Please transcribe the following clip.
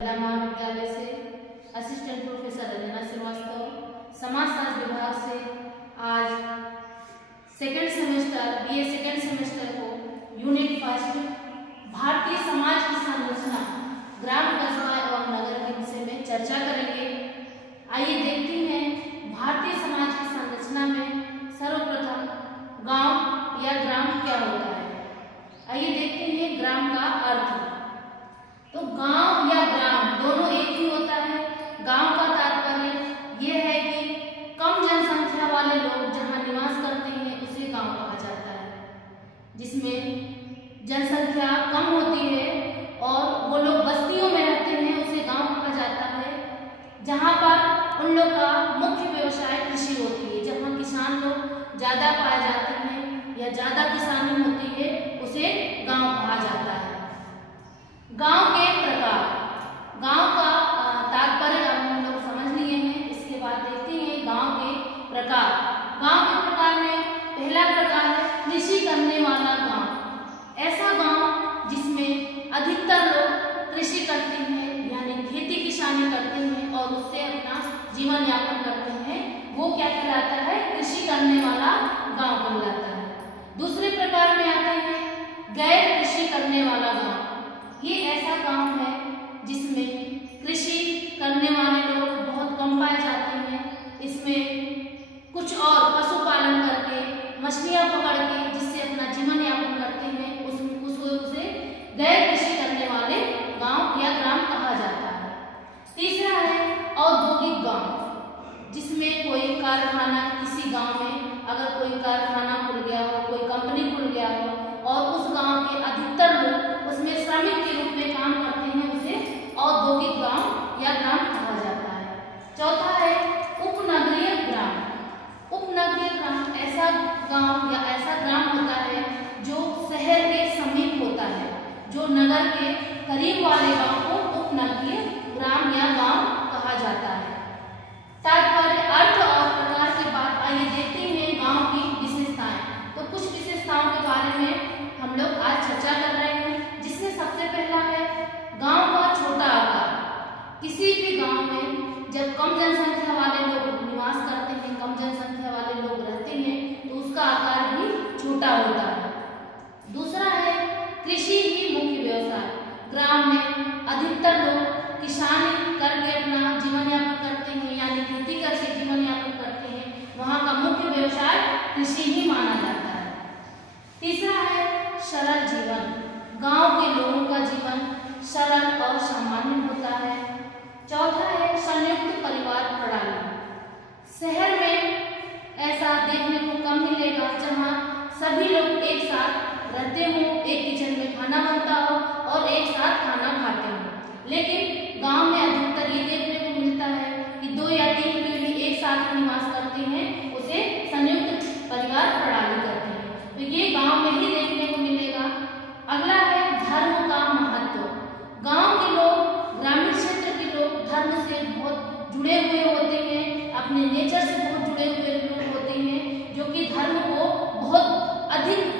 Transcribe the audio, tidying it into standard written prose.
महाविद्यालय से assistant professor Ranjana Srivastava, समाजशास्त्र विभाग से आज सेकेंड सेमेस्टर को यूनिट 1 भारतीय समाज की संरचना ग्राम, कस्बा एवं नगर के विषय में चर्चा करेंगे। आइए देखते हैं भारतीय समाज की संरचना में सर्वप्रथम गांव या ग्राम क्या होता है। आइए देखते हैं ग्राम का अर्थ। तो गांव या ग्राम दोनों एक ही होता है। गांव का तात्पर्य यह है कि कम जनसंख्या वाले लोग जहां निवास करते हैं उसे गांव कहा जाता है। जिसमें जनसंख्या कम होती है और वो लोग बस्तियों में रहते हैं उसे गांव कहा जाता है। जहां पर उन लोग का मुख्य व्यवसाय कृषि होती है, जहां किसान लोग ज्यादा पाए जाते हैं या ज्यादा किसानी होती है उसे गांव कहा जाता है। गांव के प्रकार, गांव का तात्पर्य अब हम लोग समझ लिए हैं। इसके बाद देखते हैं गांव के प्रकार। गांव के प्रकार में पहला प्रकार है कृषि करने वाला गांव। ऐसा गांव जिसमें अधिकतर लोग कृषि करते हैं, यानी खेती किसानी करते हैं और उससे अपना जीवन यापन करते हैं, वो क्या कहलाता है? कृषि करने वाला गांव कहलाता है। दूसरे प्रकार में आते हैं गैर कृषि करने वाला गांव। ये ऐसा गांव है जिसमें कृषि करने वाले लोग बहुत कम पाए जाते हैं। इसमें कुछ और पशुपालन करके, मछलियां पकड़ के जिससे अपना जीवन यापन करते हैं, उसे गैर कृषि करने वाले गांव या ग्राम कहा जाता है। तीसरा है औद्योगिक गांव, जिसमें कोई कारखाना, किसी गांव में अगर कोई कारखाना खुल गया हो, कोई कंपनी खुल गया हो और उस गांव के अधिकतर लोग उसमें श्रमिक के रूप में काम करते हैं, उसे औद्योगिक गांव या ग्राम कहा जाता है। चौथा है उपनगरीय ग्राम। उपनगरीय ग्राम ऐसा गांव या ऐसा ग्राम होता है जो शहर के समीप होता है, जो नगर के करीब वाले गांव को उपनगरीय ग्राम या गांव कहा जाता है। तात्पर्य, अर्थ और प्रकार के बाद आइए देखते हैं गांव की विशेषताएं। तो कुछ विशेषताओं के बारे में हम लोग आज चर्चा कर रहे हैं, जिसमें सबसे पहला है गांव का छोटा आकार। किसी भी गांव में जब कम जनसंख्या वाले लोग निवास करते हैं, कम जनसंख्या वाले लोग रहते हैं, तो उसका आकार भी छोटा होता है। दूसरा है कृषि ही मुख्य व्यवसाय। ग्राम में अधिकतर लोग किसानी करके अपना जीवन यापन करते हैं, यानी खेती करके जीवन यापन करते हैं। वहां का मुख्य व्यवसाय कृषि ही माना जाता है। तीसरा है सरल जीवन। गांव के लोगों का जीवन सरल और सामान्य होता है। चौथा है संयुक्त परिवार प्रणाली। शहर में ऐसा देखने को कम मिलेगा, जहां सभी लोग एक साथ रहते हो, एक किचन में खाना बनता हो और एक साथ खाना खाते हो। लेकिन गांव में अधिकतर ये देखने को मिलता है कि 2 या 3 पीढ़ी एक साथ निवास करते हैं, उसे संयुक्त परिवार प्रणाली कहते हैं। तो ये गांव में ही देखने को मिलेगा। अगला है धर्म का महत्व। गांव के लोग, ग्रामीण क्षेत्र के लोग धर्म से बहुत जुड़े हुए होते हैं, अपने नेचर से बहुत जुड़े हुए लोग होते हैं, जो कि धर्म को बहुत अधिक